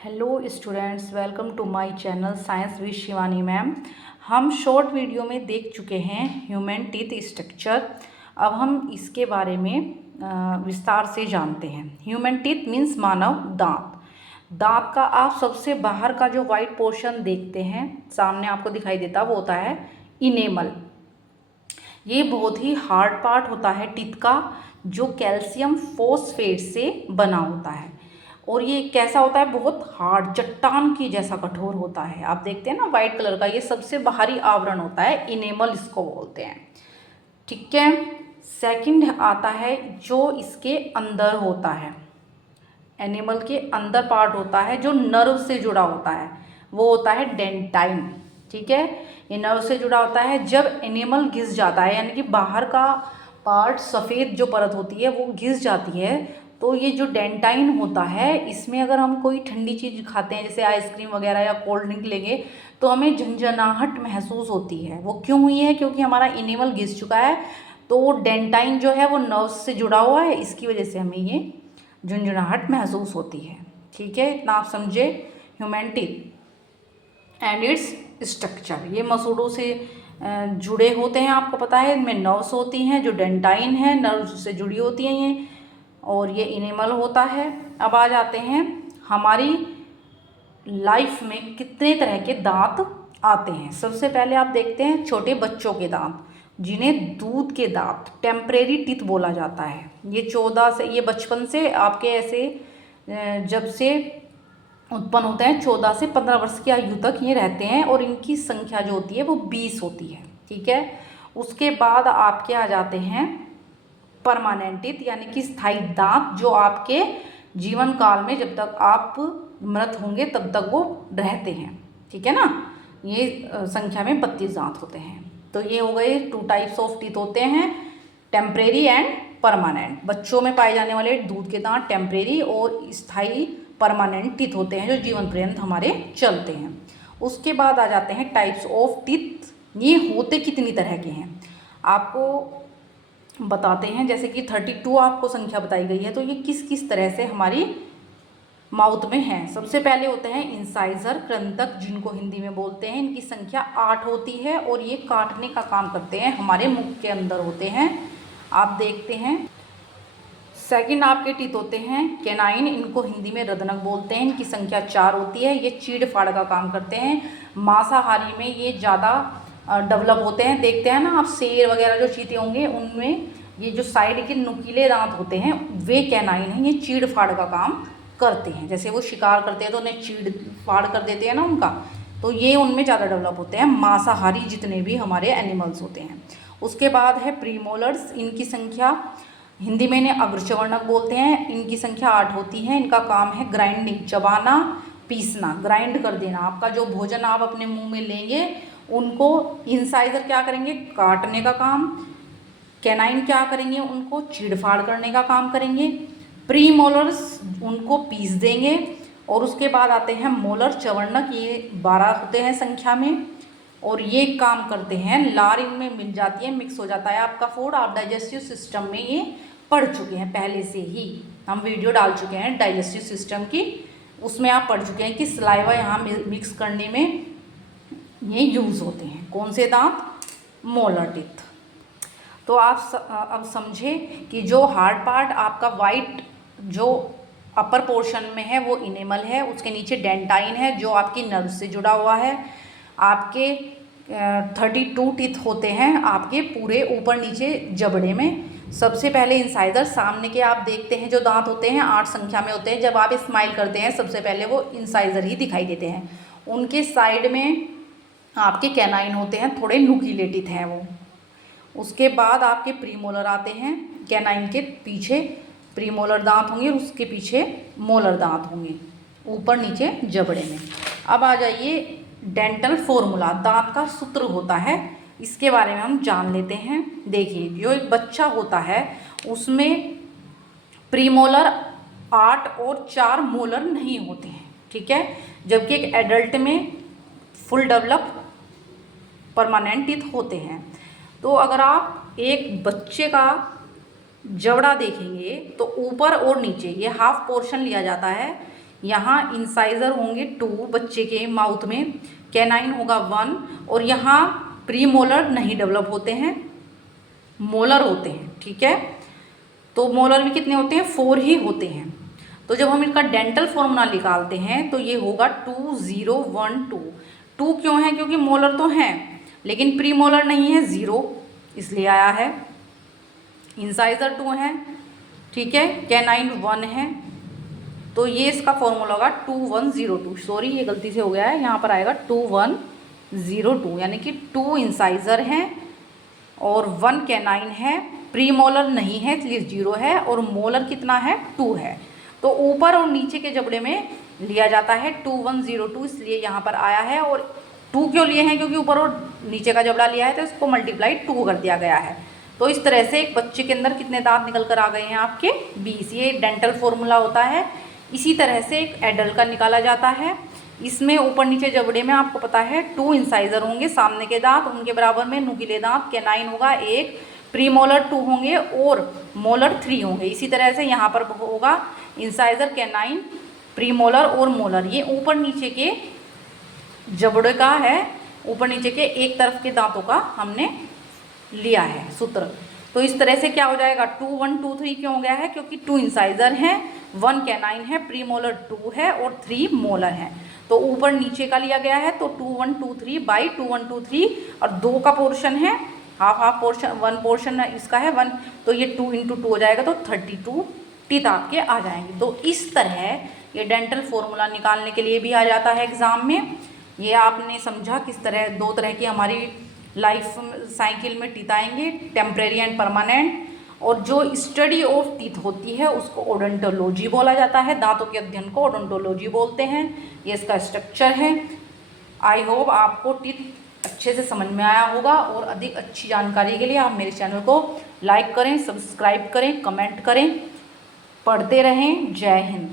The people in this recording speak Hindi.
Hello students, welcome to my channel science with Shivani ma'am. हम शॉर्ट वीडियो में देख चुके हैं ह्यूमन टीथ स्ट्रक्चर। अब हम इसके बारे में विस्तार से जानते हैं। ह्यूमन टीथ मीन्स मानव दांत। दांत का आप सबसे बाहर का जो वाइट पोर्शन देखते हैं, सामने आपको दिखाई देता, वो होता है इनेमल। ये बहुत ही हार्ड पार्ट होता है टीथ का, जो कैल्शियम फॉस्फेट से बना होता है। और ये कैसा होता है? बहुत हार्ड, चट्टान की जैसा कठोर होता है। आप देखते हैं ना वाइट कलर का, ये सबसे बाहरी आवरण होता है, इनेमल इसको बोलते हैं। ठीक है। सेकंड आता है जो इसके अंदर होता है, एनिमल के अंदर पार्ट होता है जो नर्व से जुड़ा होता है, वो होता है डेंटाइन। ठीक है, ये नर्व से जुड़ा होता है। जब एनिमल घिस जाता है, यानी कि बाहर का पार्ट, सफ़ेद जो परत होती है वो घिस जाती है, तो ये जो डेंटाइन होता है, इसमें अगर हम कोई ठंडी चीज़ खाते हैं, जैसे आइसक्रीम वगैरह या कोल्ड ड्रिंक लेंगे, तो हमें झंझनाहट महसूस होती है। वो क्यों हुई है? क्योंकि हमारा इनेमल घिस चुका है, तो डेंटाइन जो है वो नर्व से जुड़ा हुआ है, इसकी वजह से हमें ये झुंझुनाहट महसूस होती है। ठीक है, इतना आप समझे human teeth and its structure. ये मसूड़ों से जुड़े होते हैं, आपको पता है। इनमें नर्व्स होती हैं, जो डेंटाइन है, नर्व से जुड़ी होती हैं ये, और ये इनेमल होता है। अब आ जाते हैं, हमारी लाइफ में कितने तरह के दांत आते हैं। सबसे पहले आप देखते हैं छोटे बच्चों के दांत, जिन्हें दूध के दांत, टेम्परेरी टीथ बोला जाता है। ये 14 से, ये बचपन से आपके ऐसे जब से उत्पन्न होते हैं, 14 से 15 वर्ष की आयु तक ये रहते हैं, और इनकी संख्या जो होती है वो 20 होती है। ठीक है। उसके बाद आपके आ जाते हैं परमानेंट टीथ, यानी कि स्थायी दांत, जो आपके जीवन काल में, जब तक आप मृत होंगे तब तक वो रहते हैं। ठीक है ना। ये संख्या में 32 दांत होते हैं। तो ये हो गए 2 टाइप्स ऑफ टीथ होते हैं, टेम्परेरी एंड परमानेंट। बच्चों में पाए जाने वाले दूध के दांत टेम्परेरी और स्थायी परमानेंट टीथ होते हैं, जो जीवन पर्यंत हमारे चलते हैं। उसके बाद आ जाते हैं टाइप्स ऑफ टीथ। ये होते कितनी तरह के हैं आपको बताते हैं। जैसे कि 32 आपको संख्या बताई गई है, तो ये किस किस तरह से हमारी माउथ में है। सबसे पहले होते हैं इंसाइजर, कृंतक, जिनको हिंदी में बोलते हैं। इनकी संख्या 8 होती है, और ये काटने का काम करते हैं, हमारे मुख के अंदर होते हैं। आप देखते हैं। सेकंड आपके टीथ होते हैं कैनाइन, इनको हिंदी में रदनक बोलते हैं। इनकी संख्या 4 होती है। ये चीड़ फाड़ का काम करते हैं। मांसाहारी में ये ज़्यादा डेवलप होते हैं। देखते हैं ना आप, शेर वगैरह जो चीते होंगे, उनमें ये जो साइड के नुकीले दांत होते हैं, वे कैनाइन हैं। ये चीड़ फाड़ का काम करते हैं। जैसे वो शिकार करते हैं तो उन्हें चीड़ फाड़ कर देते हैं ना उनका, तो ये उनमें ज़्यादा डेवलप होते हैं, मांसाहारी जितने भी हमारे एनिमल्स होते हैं। उसके बाद है प्रीमोलर्स, इनकी संख्या हिंदी में इन्हें अग्रचवर्णक बोलते हैं। इनकी संख्या 8 होती है। इनका काम है ग्राइंडिंग, चबाना, पीसना, ग्राइंड कर देना। आपका जो भोजन आप अपने मुंह में लेंगे, उनको इंसाइजर क्या करेंगे? काटने का काम। कैनाइन क्या करेंगे? उनको चीड़फाड़ करने का काम करेंगे। प्रीमोलर्स उनको पीस देंगे। और उसके बाद आते हैं मोलर, चवर्णक, ये 12 होते हैं संख्या में, और ये काम करते हैं, लार इनमें मिल जाती है, मिक्स हो जाता है आपका फूड। आप डाइजेस्टिव सिस्टम में ये पढ़ चुके हैं, पहले से ही हम वीडियो डाल चुके हैं डाइजेस्टिव सिस्टम की, उसमें आप पढ़ चुके हैं कि सलाइवा यहाँ मिक्स करने में ये यूज़ होते हैं। कौन से दांत? Molar teeth. तो आप अब समझे कि जो हार्ड पार्ट आपका वाइट जो अपर पोर्शन में है वो इनेमल है, उसके नीचे डेंटाइन है जो आपकी नर्व से जुड़ा हुआ है। आपके 32 टीथ होते हैं आपके पूरे ऊपर नीचे जबड़े में। सबसे पहले इंसाइजर, सामने के आप देखते हैं जो दांत होते हैं 8 संख्या में होते हैं। जब आप स्माइल करते हैं सबसे पहले वो इंसाइजर ही दिखाई देते हैं। उनके साइड में आपके कैनाइन होते हैं, थोड़े नुकीले टीथ हैं वो। उसके बाद आपके प्रीमोलर आते हैं, कैनाइन के पीछे प्रीमोलर दांत होंगे, उसके पीछे मोलर दांत होंगे, ऊपर नीचे जबड़े में। अब आ जाइए डेंटल फॉर्मूला, दांत का सूत्र होता है, इसके बारे में हम जान लेते हैं। देखिए, जो एक बच्चा होता है उसमें प्रीमोलर 8 और 4 मोलर नहीं होते हैं। ठीक है, जबकि एक एडल्ट में फुल डेवलप परमानेंट टीथ होते हैं। तो अगर आप एक बच्चे का जबड़ा देखेंगे तो ऊपर और नीचे ये हाफ पोर्शन लिया जाता है यहाँ इंसाइजर होंगे 2 बच्चे के माउथ में, कैनाइन होगा 1, और यहाँ प्री मोलर नहीं डेवलप होते हैं, मोलर होते हैं। ठीक है, तो मोलर भी कितने होते हैं? 4 ही होते हैं। तो जब हम इनका डेंटल फॉर्मूला निकालते हैं तो ये होगा 2 0 1 2। 2 क्यों है? क्योंकि मोलर तो हैं लेकिन प्री मोलर नहीं है, 0 इसलिए आया है। इंसाइजर 2 है, ठीक है, कैनाइन 1 है, तो ये इसका फॉर्मूला होगा 2102। सॉरी ये गलती से हो गया है, यहाँ पर आएगा 2102, यानी कि 2 इंसाइजर हैं और 1 कैनाइन है, प्री मोलर नहीं है इसलिए 0 है, और मोलर कितना है? 2 है। तो ऊपर और नीचे के जबड़े में लिया जाता है 2102, इसलिए यहाँ पर आया है। और 2 क्यों लिए हैं? क्योंकि ऊपर और नीचे का जबड़ा लिया है तो इसको मल्टीप्लाई 2 कर दिया गया है। तो इस तरह से एक बच्चे के अंदर कितने दांत निकल कर आ गए हैं? आपके 20। ये डेंटल फॉर्मूला होता है। इसी तरह से एक एडल्ट का निकाला जाता है। इसमें ऊपर नीचे जबड़े में आपको पता है 2 इंसाइजर होंगे, सामने के दांत, उनके बराबर में नुकीले दांत, कैनाइन होगा 1, प्री मोलर 2 होंगे और मोलर 3 होंगे। इसी तरह से यहाँ पर होगा इंसाइजर, कैनाइन, प्री मोलर और मोलर। ये ऊपर नीचे के जबड़े का है, ऊपर नीचे के एक तरफ के दांतों का हमने लिया है सूत्र। तो इस तरह से क्या हो जाएगा? 2 1 2 3 क्यों हो गया है? क्योंकि 2 इंसाइजर हैं, 1 कैनाइन है, प्री मोलर 2 है और 3 मोलर है। तो ऊपर नीचे का लिया गया है, तो 2 1 2 3 बाई 2 1 2 3, और 2 का पोर्शन है, हाफ पोर्शन, 1 पोर्शन इसका है 1, तो ये 2 × 2 हो जाएगा, तो 32 टीथ आपके आ जाएंगे। तो इस तरह ये डेंटल फॉर्मूला निकालने के लिए भी आ जाता है एग्जाम में। ये आपने समझा किस तरह 2 तरह की हमारी लाइफ साइकिल में टीथ आएंगे, टेम्परेरी एंड परमानेंट। और जो स्टडी ऑफ टीथ होती है उसको ओडोंटोलॉजी बोला जाता है, दांतों के अध्ययन को ओडोंटोलॉजी बोलते हैं। ये इसका स्ट्रक्चर है। आई होप आपको टीथ अच्छे से समझ में आया होगा, और अधिक अच्छी जानकारी के लिए आप मेरे चैनल को लाइक करें, सब्सक्राइब करें, कमेंट करें, पढ़ते रहें। जय हिंद।